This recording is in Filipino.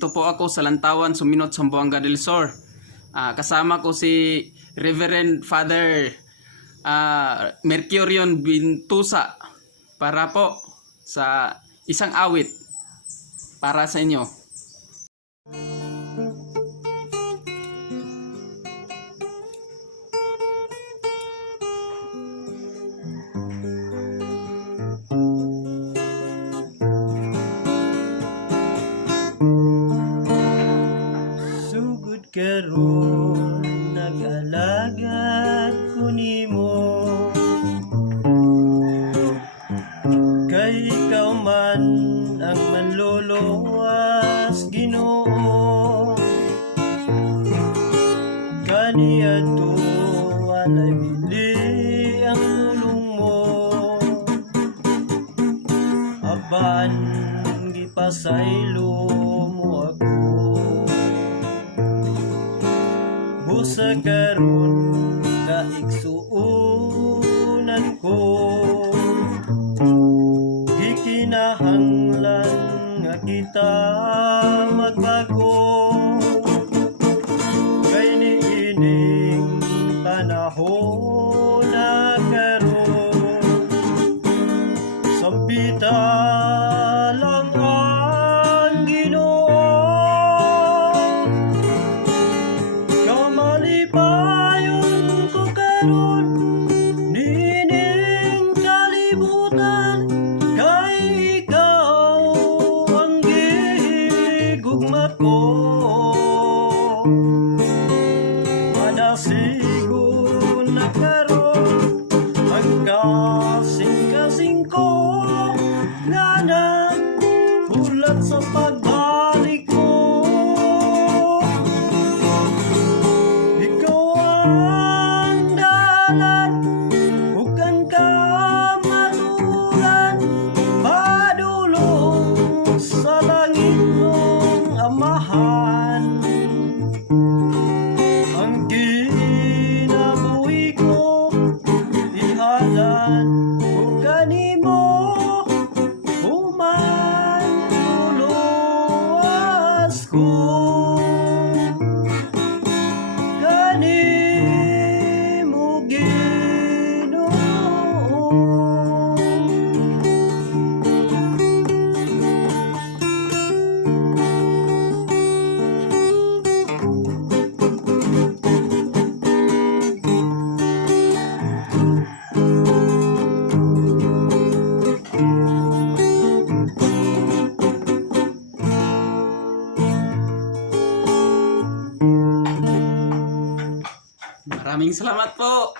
Dito po ako sa Lantawan, Suminot, Zamboanga del Sur. Kasama ko si Reverend Father Mercorion Bentosa para po sa isang awit para sa inyo. Sugod karon nag-alagad ko nimo, kay ikaw man ang manluluwas Ginoo. Kaniadto walay bili ang tulong mo, aban gipasaylo mo ako. Busa karon kaiksuunan ko, gikinahanglan nga kita magbago, kay niining panahon na karon. Sampita lang ang Ginoo, kamalipayon ko karon, niining kalibutan, kay ikaw ang gihigugma ko. Manasigon na karon ang kasing-kasing ko, nga naghulat sa pagbalik ko. Ikaw ang dalan, ug ang kamaturan, padulong sa langit mong amahan. Ang kinabuhi ko, ihalan ko kanimo, human tuluwas ko. Kanimo Ginoo. Maraming salamat po.